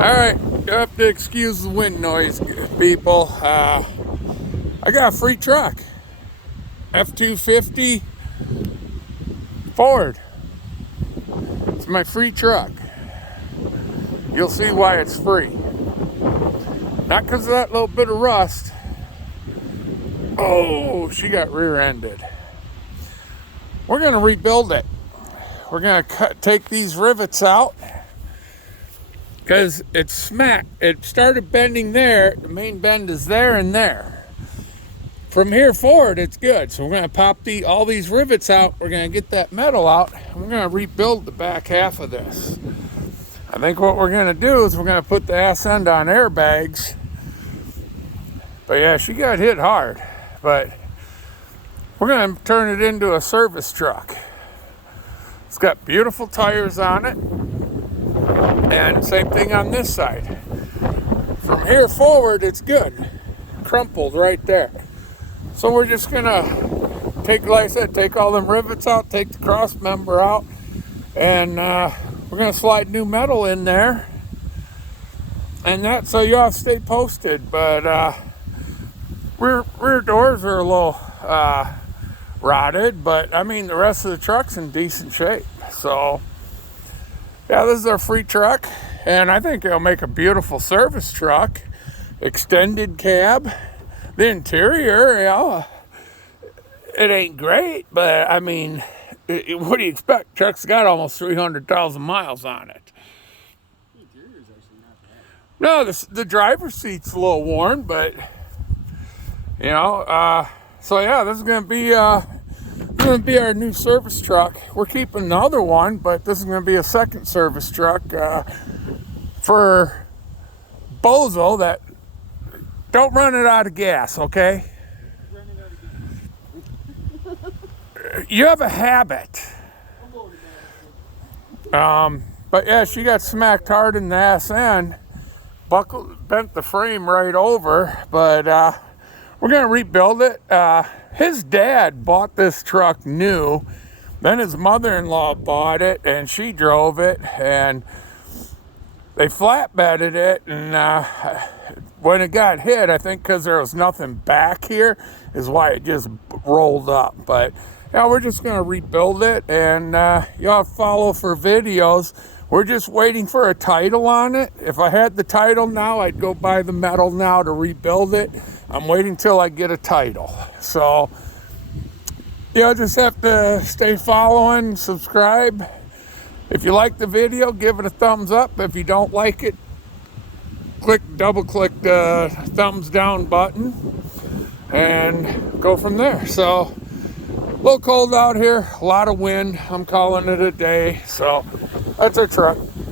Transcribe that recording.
Alright, you have to excuse the wind noise, people. I got a free truck. F-250 Ford. It's my free truck. You'll see why it's free. Not because of that little bit of rust. Oh, she got rear-ended. We're going to rebuild it. We're going to take these rivets out. Because it's smacked. It started bending there. The main bend is there and there. From here forward, it's good. So we're going to pop all these rivets out. We're going to get that metal out. And we're going to rebuild the back half of this. I think what we're going to do is we're going to put the ass end on airbags. But yeah, she got hit hard. But we're going to turn it into a service truck. It's got beautiful tires on it. And same thing on this side. From here forward, it's good. Crumpled right there. So we're just gonna take, like I said, take all them rivets out, take the cross member out, and we're gonna slide new metal in there. And that, so you all stay posted. But rear doors are a little rotted, but I mean the rest of the truck's in decent shape. So yeah, this is our free truck, and I think it'll make a beautiful service truck. Extended cab. The interior, it ain't great, but I mean, what do you expect? Truck's got almost 300,000 miles on it. The interior is actually not bad. No, the driver's seat's a little worn, but, so yeah, this is going to be our new service truck. We're keeping the other one, but this is going to be a second service truck for Bozo that don't run it out of gas, okay? Run it out again. You have a habit. But yeah, she got smacked hard in the ass end, bent the frame right over, but we're going to rebuild it. His dad bought this truck new, then his mother-in-law bought it, and she drove it, and they flatbedded it, and when it got hit, I think because there was nothing back here, is why it just rolled up. But yeah, we're just going to rebuild it, and y'all follow for videos. We're just waiting for a title on it. If I had the title now, I'd go buy the metal now to rebuild it. I'm waiting till I get a title. So, you'll just have to stay following, subscribe. If you like the video, give it a thumbs up. If you don't like it, double click the thumbs down button and go from there. So, a little cold out here, a lot of wind. I'm calling it a day. So, that's our truck.